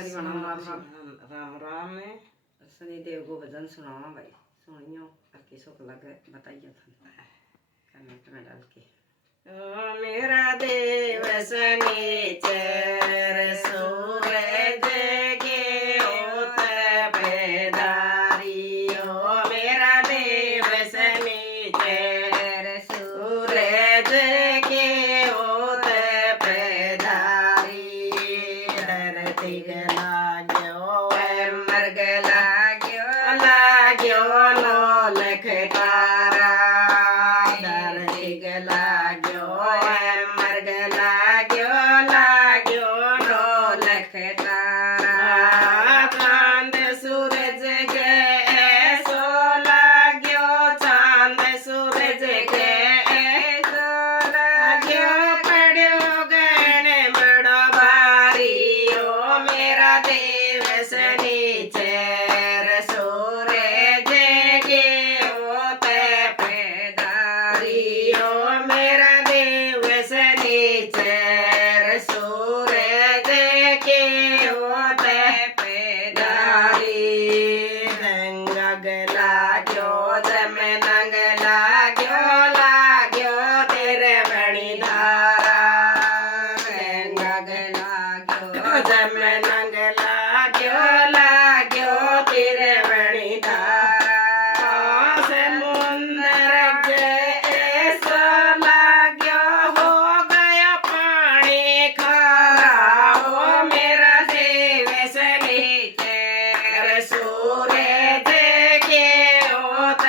सारी बनाना राम राम है। शनिदेव को भजन सुनावा भाई, सुनियो और किसो को लगे बताइए कमेंट में डाल के। ओ मेरा देव शनिचर सूरज के ओत पैदारी, ओ मेरा देव शनिचर सूरज के ओत पैदारी, धरती लाग्यो मर्ग लाग्यो नो लख तारा, धरती लाग्यो मर्ग लाग्यो नो लख तारा, चांद सूरज के सो लाग्यो, चांद सूरज के सो लाग्यो, पड़ो गण बड़ो भारी, ओ मेरा देव शनिचर सूरज के ओत पैदारी, ओ मेरा देव शनिचर सूरज के ओत पैदारी, रंग लाग्यो जम नंग लाग्यो तेरे बणी धारा, रंग लाग्यो जम नंग लाग्यो तेरे बणी धारा, समुंदर जैसो लाग्यो हो गया पानी खारा, ओ मेरा देव शनिचर सूरज के ओत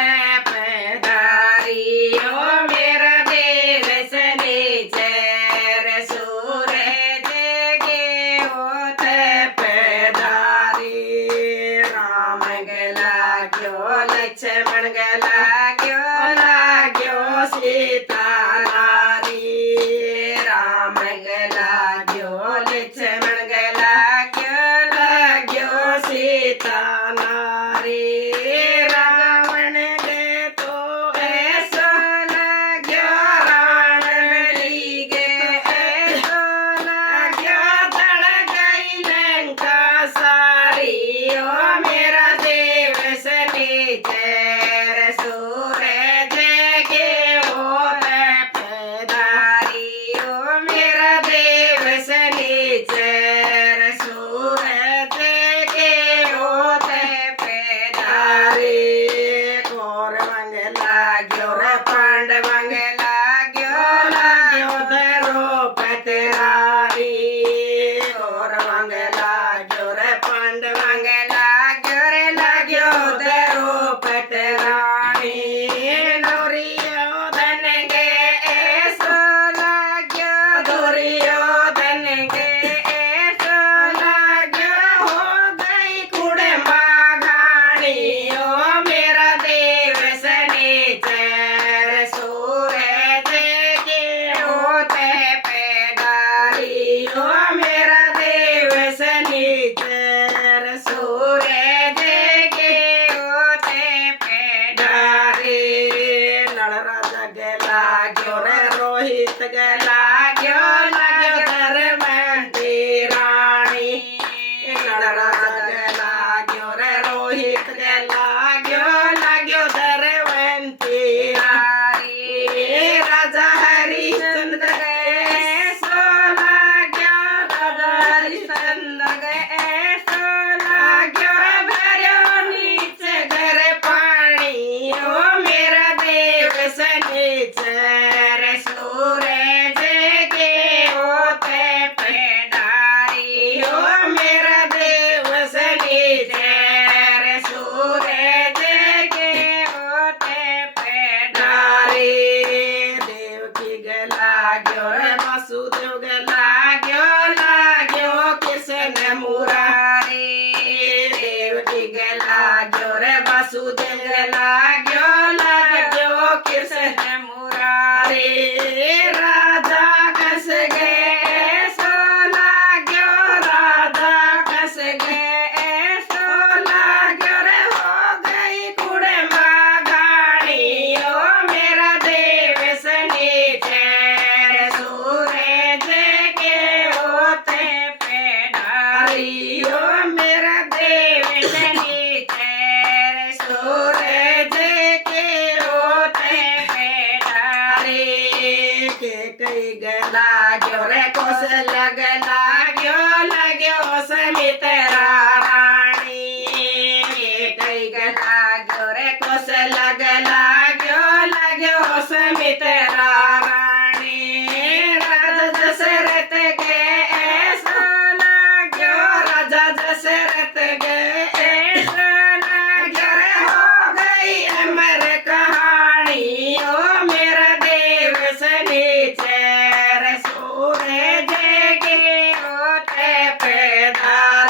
पैदारी, ओ मेरा देव शनिचर सूरज के ओत पैदारी। પધાર્યો